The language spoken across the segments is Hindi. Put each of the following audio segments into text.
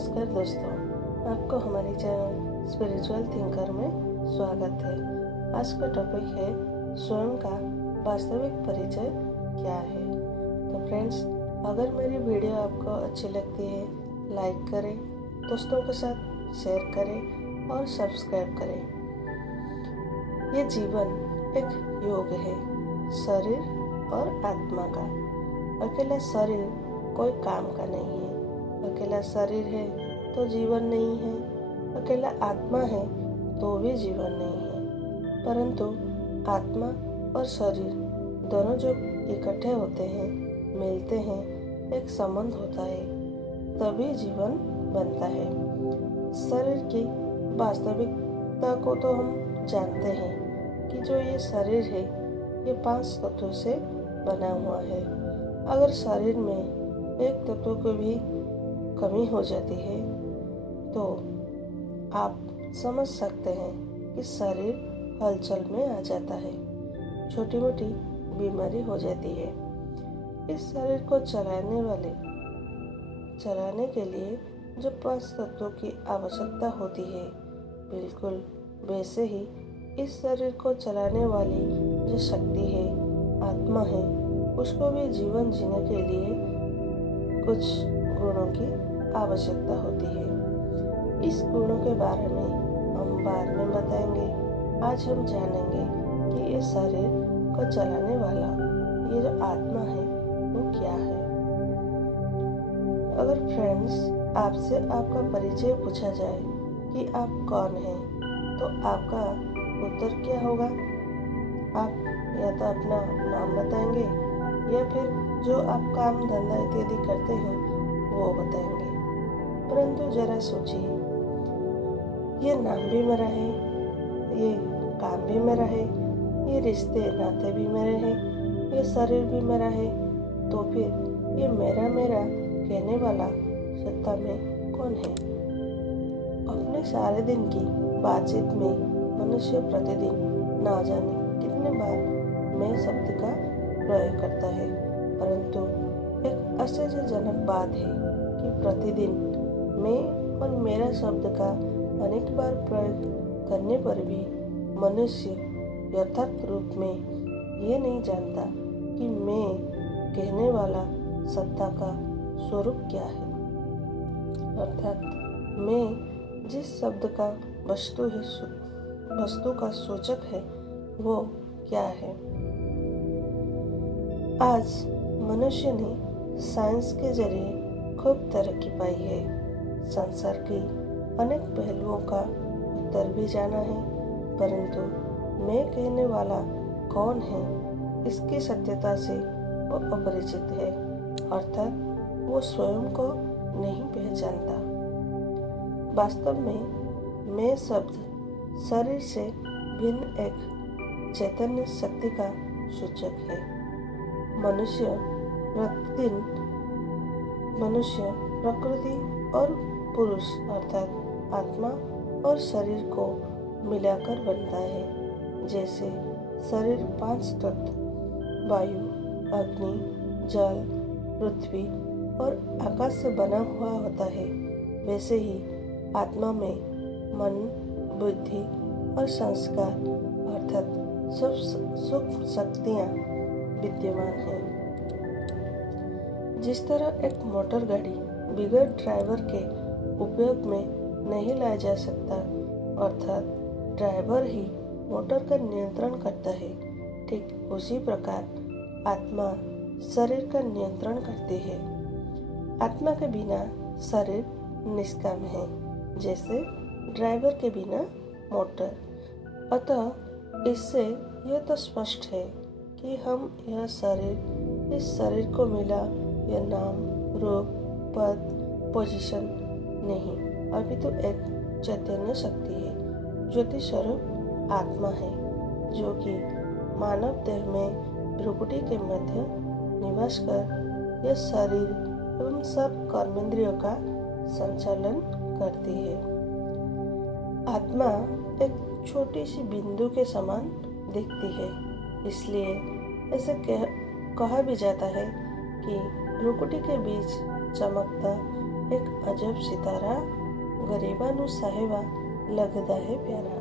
नमस्कार दोस्तों, आपको हमारी चैनल स्पिरिचुअल थिंकर में स्वागत है। आज का टॉपिक है स्वयं का वास्तविक परिचय क्या है। तो फ्रेंड्स, अगर मेरी वीडियो आपको अच्छी लगती है, लाइक करें, दोस्तों के साथ शेयर करें और सब्सक्राइब करें। ये जीवन एक योग है, शरीर और आत्मा का। अकेला शरीर कोई काम का नहीं है। अकेला शरीर है तो जीवन नहीं है, अकेला आत्मा है तो भी जीवन नहीं है। परंतु आत्मा और शरीर दोनों जब इकट्ठे होते हैं, मिलते हैं, एक संबंध होता है, तभी जीवन बनता है। शरीर की वास्तविकता को तो हम जानते हैं कि जो ये शरीर है ये 5 तत्वों से बना हुआ है। अगर शरीर में एक तत्व को भी कमी हो जाती है तो आप समझ सकते हैं कि शरीर हलचल में आ जाता है, छोटी मोटी बीमारी हो जाती है। इस शरीर को चलाने के लिए जो 5 तत्वों की आवश्यकता होती है, बिल्कुल वैसे ही इस शरीर को चलाने वाली जो शक्ति है, आत्मा है, उसको भी जीवन जीने के लिए कुछ गुणों की आवश्यकता होती है। इस गुणों के बारे में हम बाद में बताएंगे। आज हम जानेंगे कि ये शरीर को चलाने वाला ये जो आत्मा है वो क्या है। अगर फ्रेंड्स आपसे आपका परिचय पूछा जाए कि आप कौन हैं, तो आपका उत्तर क्या होगा? आप या तो अपना नाम बताएंगे या फिर जो आप काम धंधा इत्यादि करते हैं वो बताएंगे। परंतु जरा सोचिए, ये नाम भी मेरा है, ये काम भी मेरा है, ये रिश्ते नाते भी मेरे हैं, ये शरीर भी मेरा है, तो फिर ये मेरा कहने वाला सत्ता में कौन है? अपने सारे दिन की बातचीत में मनुष्य प्रतिदिन ना जाने कितने बार मैं शब्द का प्रयोग करता है, परंतु एक आश्चर्यजनक बात है कि प्रतिदिन मैं और मेरा शब्द का अनेक बार प्रयोग करने पर भी मनुष्य यथार्थ रूप में ये नहीं जानता कि मैं कहने वाला सत्ता का स्वरूप क्या है, अर्थात मैं जिस शब्द का वस्तु का सूचक है वो क्या है। आज मनुष्य ने साइंस के जरिए खूब तरक्की पाई है। संसार की अनेक पहलुओं का उत्तर भी जाना है, परंतु मैं कहने वाला कौन है इसकी सत्यता से वो अपरिचित है, अर्थात वो स्वयं को नहीं पहचानता। वास्तव में मैं शब्द शरीर से भिन्न एक चैतन्य शक्ति का सूचक है। मनुष्य प्रकृति और पुरुष अर्थात आत्मा और शरीर को मिलाकर बनता है। जैसे शरीर 5 तत्व वायु, अग्नि, जल, पृथ्वी और आकाश से बना हुआ होता है, वैसे ही आत्मा में मन, बुद्धि और संस्कार अर्थात सूक्ष्म शक्तियाँ विद्यमान हैं। जिस तरह एक मोटर गाड़ी बिगैर ड्राइवर के उपयोग में नहीं लाया जा सकता, अर्थात ड्राइवर ही मोटर का नियंत्रण करता है, ठीक उसी प्रकार आत्मा शरीर का नियंत्रण करती है। आत्मा के बिना शरीर निष्काम है, जैसे ड्राइवर के बिना मोटर। अतः इससे यह तो स्पष्ट है कि हम इस शरीर को मिला यह नाम, रूप, पद, पोजीशन नहीं, अभी तो एक चैतन्य शक्ति है, ज्योति स्वरूप आत्मा है, जो कि मानव देह में भ्रुकुटी के मध्य निवास कर यह शरीर एवं सब कर्मेंद्रियों का संचालन करती है। आत्मा एक छोटी सी बिंदु के समान दिखती है, इसलिए ऐसे कहा भी जाता है कि भ्रुकुटी के बीच चमकता एक अजब सितारा गरीबानू साहेबा लगता है प्यारा।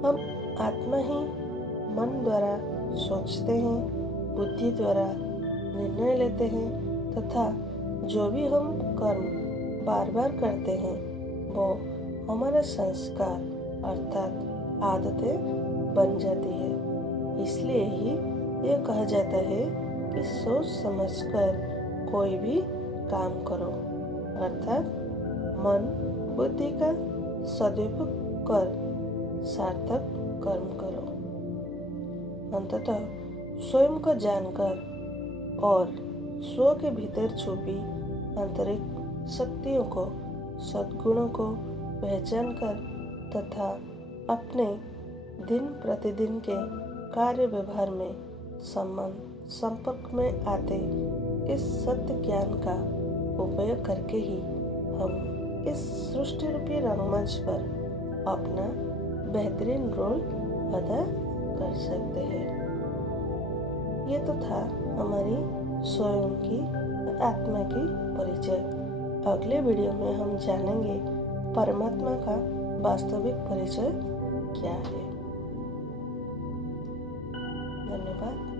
हम आत्मा ही मन द्वारा सोचते हैं, बुद्धि द्वारा निर्णय लेते हैं तथा जो भी हम कर्म बार बार करते हैं वो हमारा संस्कार अर्थात आदतें बन जाती है। इसलिए ही ये कहा जाता है कि सोच समझकर कोई भी काम करो, अर्थात मन बुद्धि का सदुपयोग कर सार्थक कर्म करो। अंततः स्वयं को जानकर और स्व के भीतर छुपी आंतरिक शक्तियों को, सद्गुणों को पहचान कर तथा अपने दिन प्रतिदिन के कार्य व्यवहार में संबंध संपर्क में आते इस सत्य ज्ञान का उपयोग करके ही हम इस सृष्टि रूपी रंगमंच पर अपना बेहतरीन रोल अदा कर सकते हैं। ये तो था हमारी स्वयं की आत्मा की परिचय। अगले वीडियो में हम जानेंगे परमात्मा का वास्तविक परिचय क्या है। धन्यवाद।